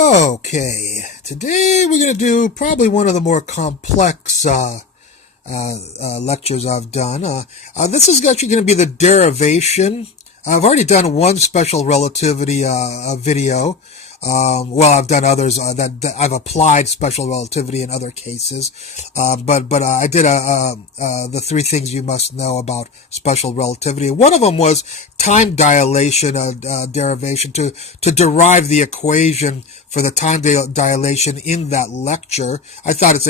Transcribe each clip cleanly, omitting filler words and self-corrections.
Okay, today we're going to do probably one of the more complex lectures I've done. This is actually going to be the derivation. I've already done one special relativity video. I've done others that I've applied special relativity in other cases, but I did the three things you must know about special relativity. One of them was time dilation derivation to derive the equation for the time dilation in that lecture. I thought it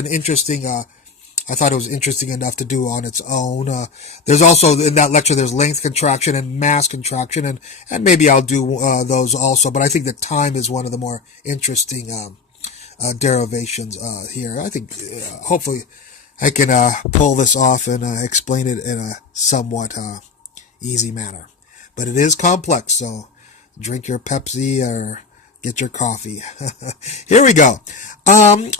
was interesting enough to do on its own. There's also, in that lecture, there's length contraction and mass contraction, and maybe I'll do those also, but I think that time is one of the more interesting derivations here. I think hopefully I can pull this off and explain it in a somewhat easy manner. But it is complex, so drink your Pepsi or get your coffee. Here we go.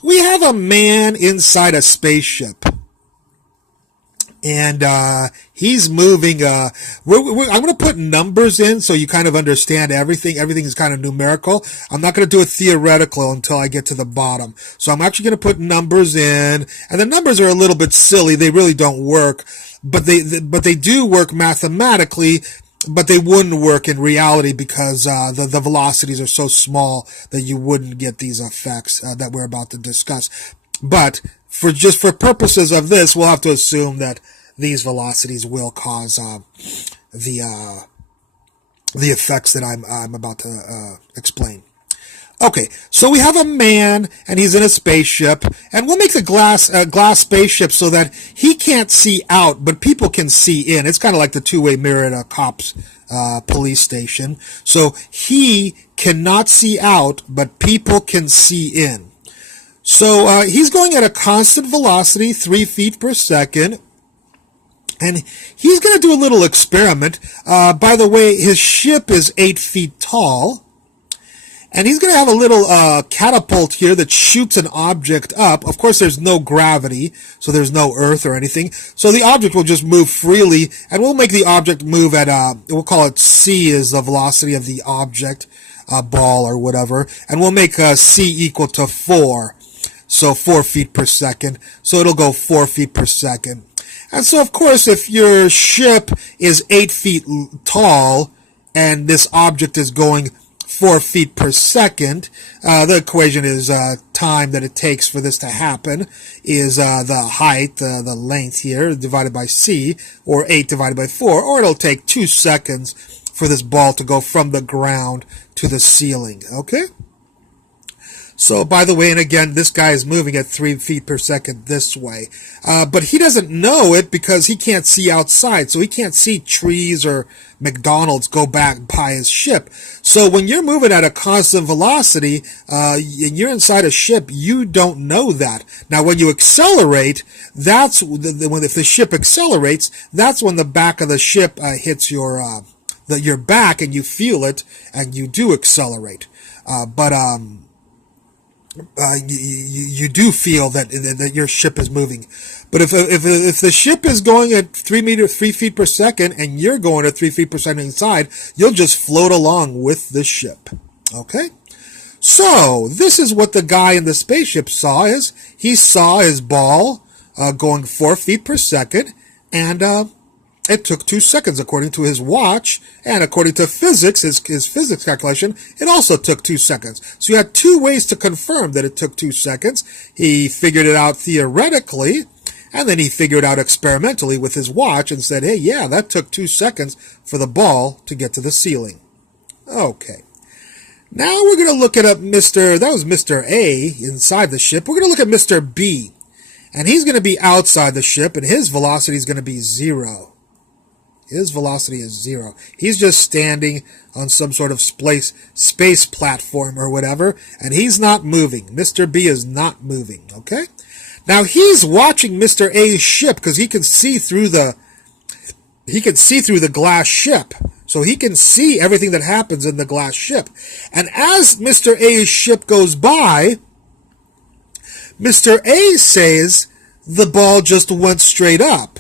We have a man inside a spaceship. And he's moving. I'm going to put numbers in so you kind of understand everything. Everything is kind of numerical. I'm not going to do it theoretical until I get to the bottom. So I'm actually going to put numbers in. And the numbers are a little bit silly. They really don't work. But they do work mathematically. But they wouldn't work in reality because the velocities are so small that you wouldn't get these effects that we're about to discuss. But for purposes of this, we'll have to assume that these velocities will cause the effects that I'm about to explain. Okay, so we have a man, and he's in a spaceship, and we'll make the glass spaceship so that he can't see out, but people can see in. It's kind of like the two-way mirror at a cop's police station. So he cannot see out, but people can see in. So he's going at a constant velocity, 3 feet per second, and he's going to do a little experiment. By the way, his ship is 8 feet tall. And he's going to have a little catapult here that shoots an object up. Of course, there's no gravity, so there's no earth or anything. So the object will just move freely, and we'll make the object move at, we'll call it c is the velocity of the object, ball or whatever. And we'll make c equal to 4. So 4 feet per second. So it'll go 4 feet per second. And so, of course, if your ship is 8 feet tall, and this object is going 4 feet per second. The equation is time that it takes for this to happen is the height, the length here, divided by c, or 8 divided by 4, or it'll take 2 seconds for this ball to go from the ground to the ceiling, okay? So, by the way, and again, this guy is moving at 3 feet per second this way. But he doesn't know it because he can't see outside. So he can't see trees or McDonald's go back by his ship. So when you're moving at a constant velocity, and you're inside a ship, you don't know that. Now, when you accelerate, that's if the ship accelerates, that's when the back of the ship hits your back and you feel it and you do accelerate. You do feel that your ship is moving, but if the ship is going at 3 feet per second and you're going at 3 feet per second inside, you'll just float along with the ship. Okay, so this is what the guy in the spaceship saw. He saw his ball going 4 feet per second, and it took 2 seconds according to his watch, and according to physics, his physics calculation, it also took 2 seconds. So you had 2 ways to confirm that it took 2 seconds. He figured it out theoretically, and then he figured out experimentally with his watch and said, hey, yeah, that took 2 seconds for the ball to get to the ceiling. Okay. Now we're going to look at that was Mr. A inside the ship. We're going to look at Mr. B, and he's going to be outside the ship, and his velocity is going to be 0. His velocity is 0. He's just standing on some sort of space platform or whatever, and he's not moving. Mr. B is not moving, okay? Now, he's watching Mr. A's ship because he can see through the glass ship. So he can see everything that happens in the glass ship. And as Mr. A's ship goes by, Mr. A says the ball just went straight up.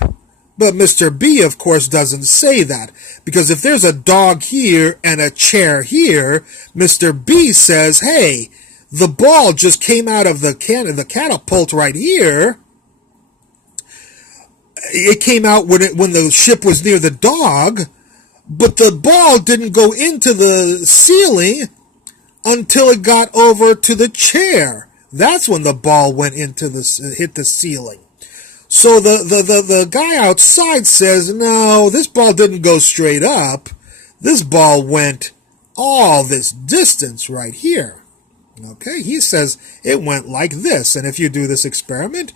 But Mr. B, of course, doesn't say that, because if there's a dog here and a chair here, Mr. B says, hey, the ball just came out of the catapult right here. It came out when the ship was near the dog, but the ball didn't go into the ceiling until it got over to the chair. That's when the ball went into hit the ceiling. So the guy outside says, no, this ball didn't go straight up. This ball went all this distance right here. Okay, he says it went like this. And if you do this experiment,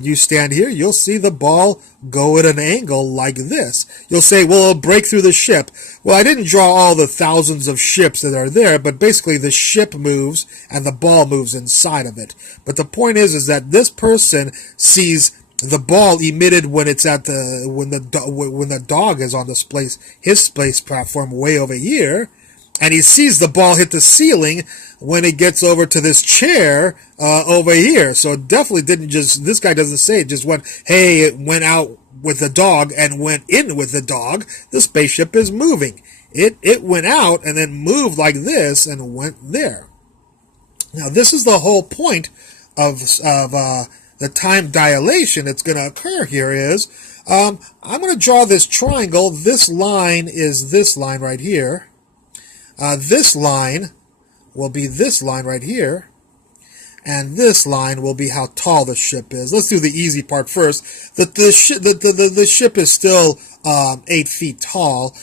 you stand here, you'll see the ball go at an angle like this. You'll say, well, it'll break through the ship. Well, I didn't draw all the thousands of ships that are there, but basically the ship moves and the ball moves inside of it. But the point is that this person sees the ball emitted when it's at when the dog is on his space platform way over here, and he sees the ball hit the ceiling when it gets over to this chair over here. So it definitely didn't just, this guy doesn't say it just went, hey, it went out with the dog and went in with the dog. The spaceship is moving. It went out and then moved like this and went there. Now this is the whole point of the time dilation that's going to occur here is, I'm going to draw this triangle. This line is this line right here. This line will be this line right here, and this line will be how tall the ship is. Let's do the easy part first. The ship is still 8 feet tall,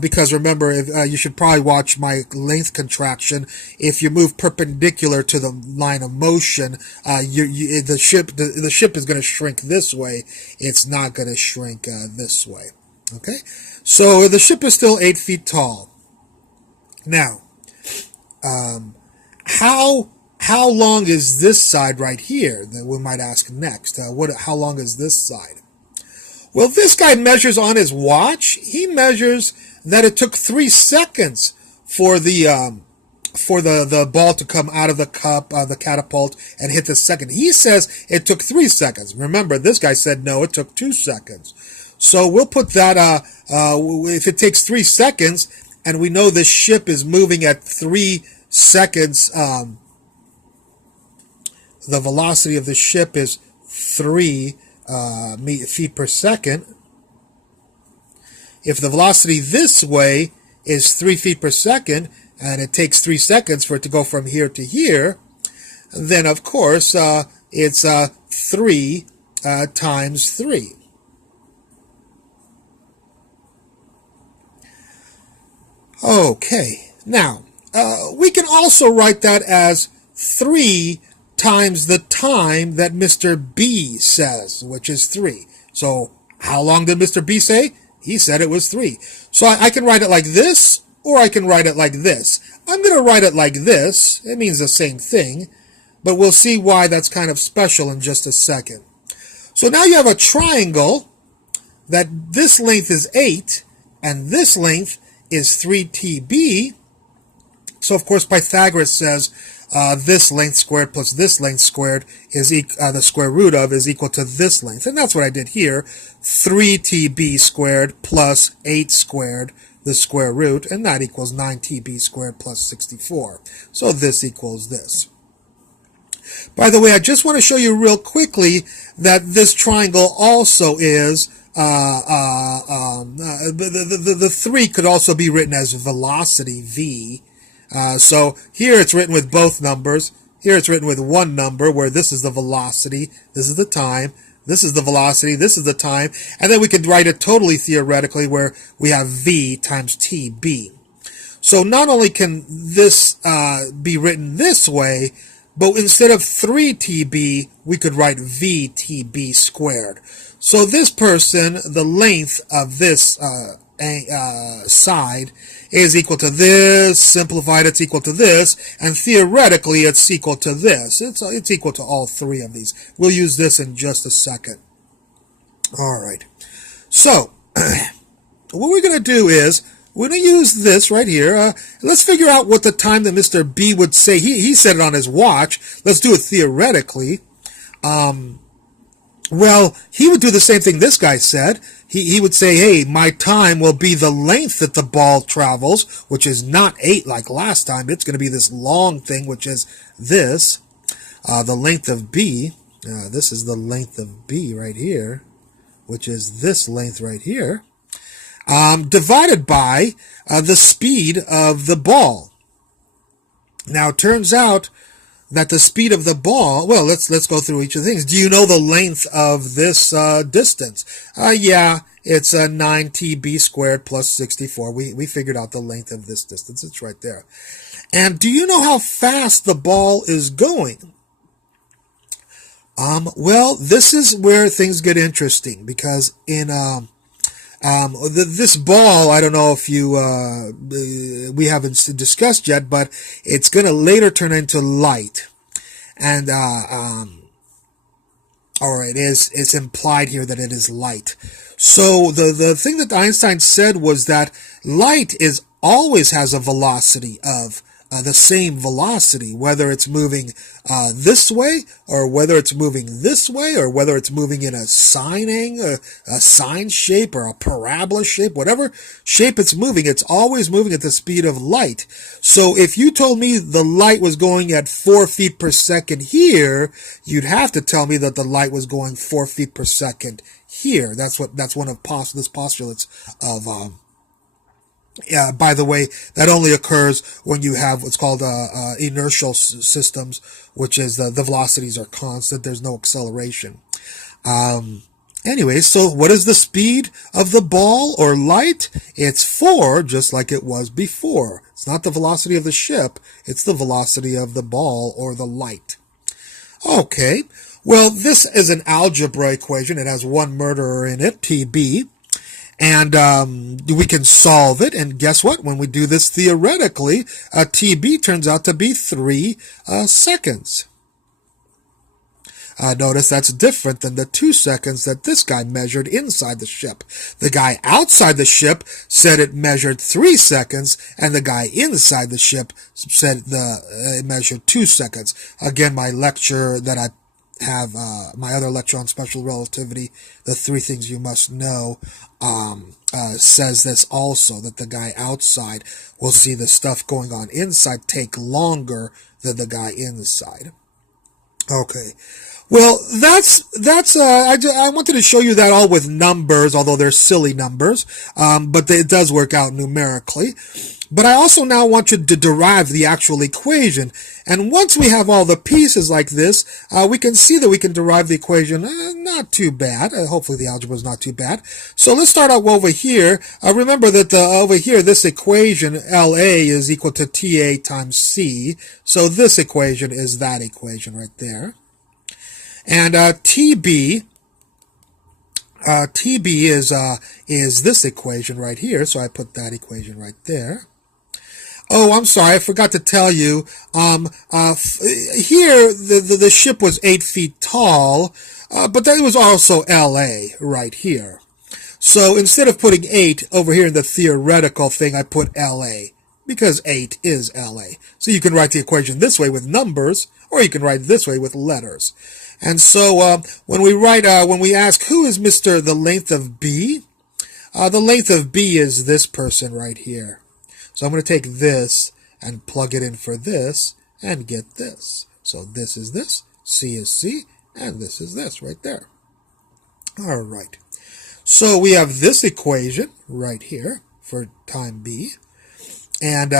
because remember, you should probably watch my length contraction. If you move perpendicular to the line of motion, the ship is going to shrink this way. It's not going to shrink this way. Okay, so the ship is still 8 feet tall. Now, how long is this side right here? That we might ask next. How long is this side? Well, this guy measures on his watch. He measures that it took 3 seconds for the ball to come out of the the catapult and hit the second. He says it took 3 seconds. Remember, this guy said no, it took 2 seconds. So we'll put that. If it takes 3 seconds, and we know this ship is moving at 3 seconds. The velocity of the ship is 3 feet per second. If the velocity this way is 3 feet per second, and it takes 3 seconds for it to go from here to here, then of course it's 3 times 3. Okay, now we can also write that as 3 times the time that Mr. B says, which is 3. So how long did Mr. B say? He said it was 3. So I can write it like this, or I can write it like this. I'm going to write it like this. It means the same thing, but we'll see why that's kind of special in just a second. So now you have a triangle that this length is 8, and this length is 3TB. So of course Pythagoras says this length squared plus this length squared is the square root of is equal to this length. And that's what I did here. 3TB squared plus 8 squared, the square root, and that equals 9TB squared plus 64. So this equals this. By the way, I just want to show you real quickly that this triangle also is the 3 could also be written as velocity, V. So here it's written with both numbers. Here it's written with one number, where this is the velocity, this is the time, this is the velocity, this is the time, and then we could write it totally theoretically, where we have V times TB. So not only can this be written this way, but instead of 3TB, we could write VTB squared. So this person, the length of this side is equal to this, simplified it's equal to this, and theoretically it's equal to this. It's equal to all 3 of these. We'll use this in just a second. Alright, so what we're going to do is we're going to use this right here. Let's figure out what the time that Mr. B would say. He said it on his watch. Let's do it theoretically. Well, he would do the same thing this guy said. He would say, hey, my time will be the length that the ball travels, which is not 8 like last time. It's going to be this long thing, which is this, the length of b. This is the length of b right here, which is this length right here, divided by the speed of the ball. Now, it turns out that the speed of the ball, well, let's go through each of the things. Do you know the length of this distance? Yeah, it's 9tb squared plus 64. We figured out the length of this distance. It's right there. And do you know how fast the ball is going? Well, this is where things get interesting, because in this ball, I don't know if we haven't discussed yet, but it's going to later turn into light. And, or it's implied here that it is light. So the thing that Einstein said was that light always has a velocity of the same velocity, whether it's moving this way, or whether it's moving this way, or whether it's moving in a sine shape or a parabola shape, whatever shape it's moving, it's always moving at the speed of light. So if you told me the light was going at 4 feet per second here, you'd have to tell me that the light was going 4 feet per second here. That's one of this postulates of by the way, that only occurs when you have what's called inertial systems, which is the velocities are constant. There's no acceleration. Anyway, so what is the speed of the ball or light? It's 4, just like it was before. It's not the velocity of the ship. It's the velocity of the ball or the light. Okay, well, this is an algebra equation. It has one murderer in it, TB. And we can solve it, and guess what? When we do this theoretically, TB turns out to be 3 seconds. Notice that's different than the 2 seconds that this guy measured inside the ship. The guy outside the ship said it measured 3 seconds, and the guy inside the ship said it measured 2 seconds. Again, my lecture that I have, my other lecture on special relativity, the 3 things you must know, says this also, that the guy outside will see the stuff going on inside take longer than the guy inside. Okay. Well, I wanted to show you that all with numbers, although they're silly numbers, but it does work out numerically. But I also now want you to derive the actual equation. And once we have all the pieces like this, we can see that we can derive the equation not too bad. Hopefully the algebra is not too bad. So let's start out over here. Remember that over here, this equation, LA, is equal to TA times C. So this equation is that equation right there. And TB is this equation right here. So I put that equation right there. Oh, I'm sorry, I forgot to tell you, here, the ship was 8 feet tall, but that was also LA right here. So instead of putting 8 over here in the theoretical thing, I put LA, because 8 is LA. So you can write the equation this way with numbers, or you can write it this way with letters. And so, when we ask who is the length of B, the length of B is this person right here. So I'm going to take this and plug it in for this and get this. So this is this, C is C, and this is this right there. All right. So we have this equation right here for time B. And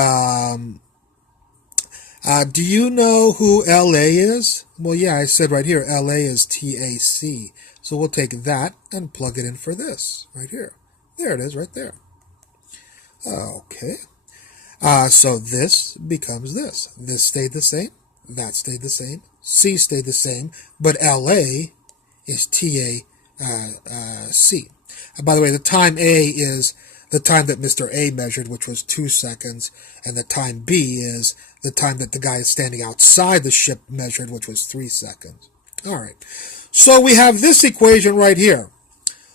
do you know who LA is? Well, yeah, I said right here, LA is TAC. So we'll take that and plug it in for this right here. There it is right there. Okay. So this becomes this. This stayed the same. That stayed the same. C stayed the same. But LA is TAC. By the way, the time A is the time that Mr. A measured, which was 2 seconds. And the time B is the time that the guy standing outside the ship measured, which was 3 seconds. All right. So we have this equation right here.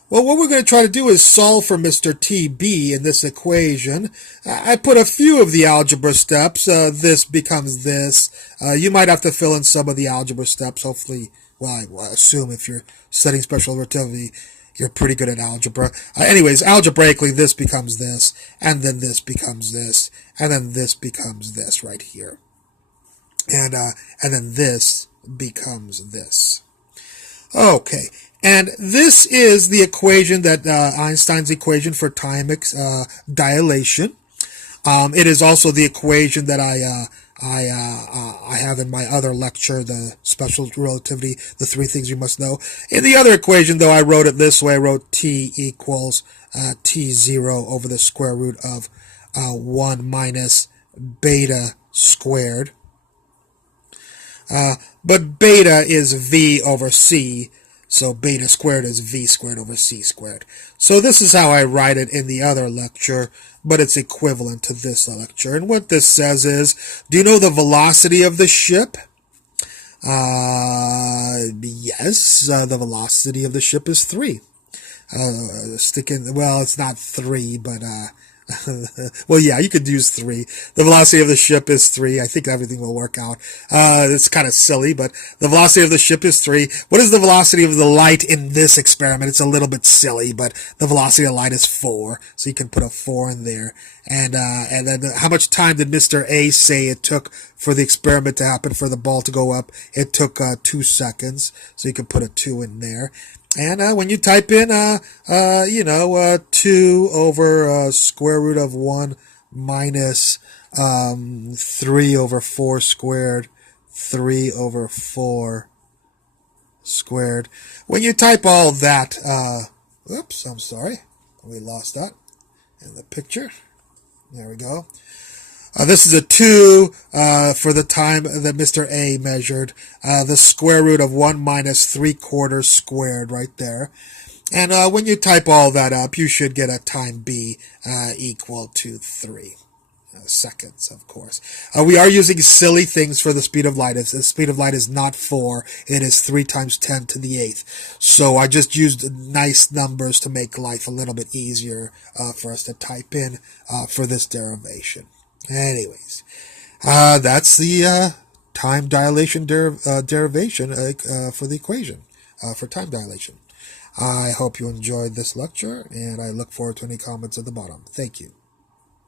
Well, what we're going to try to do is solve for Mr. TB in this equation. I put a few of the algebra steps. This becomes this. You might have to fill in some of the algebra steps. Hopefully Well, I assume if you're studying special relativity, you're pretty good at algebra. Anyways, algebraically, this becomes this, and then this becomes this, and then this becomes this right here. And then this becomes this. Okay, and this is the equation that Einstein's equation for time dilation. It is also the equation that I have in my other lecture, the special relativity, the three things you must know. In the other equation, though, I wrote it this way. I wrote T equals T0 over the square root of 1 minus beta squared. But beta is V over C, so beta squared is V squared over C squared. So this is how I write it in the other lecture, but it's equivalent to this lecture. And what this says is, do you know the velocity of the ship? Yes, the velocity of the ship is 3. Well, it's not 3, but well, yeah, you could use 3. The velocity of the ship is 3. I think everything will work out. It's kind of silly, but the velocity of the ship is 3. What is the velocity of the light in this experiment? It's a little bit silly, but the velocity of light is 4. So you can put a 4 in there. And then how much time did Mr. A say it took for the experiment to happen, for the ball to go up? It took 2 seconds. So you can put a 2 in there. And when you type in, 2 over square root of 1 minus 3 over 4 squared, 3 over 4 squared. When you type all that, oops, I'm sorry. We lost that in the picture. There we go. This is a 2 for the time that Mr. A measured. The square root of 1 minus 3/4 squared right there. And when you type all that up, you should get a time B equal to 3 seconds, of course. We are using silly things for the speed of light. The speed of light is not 4. It is 3 times 10 to the 8th. So I just used nice numbers to make life a little bit easier for us to type in for this derivation. Anyways, that's the time dilation derivation for the equation for time dilation. I hope you enjoyed this lecture, and I look forward to any comments at the bottom. Thank you.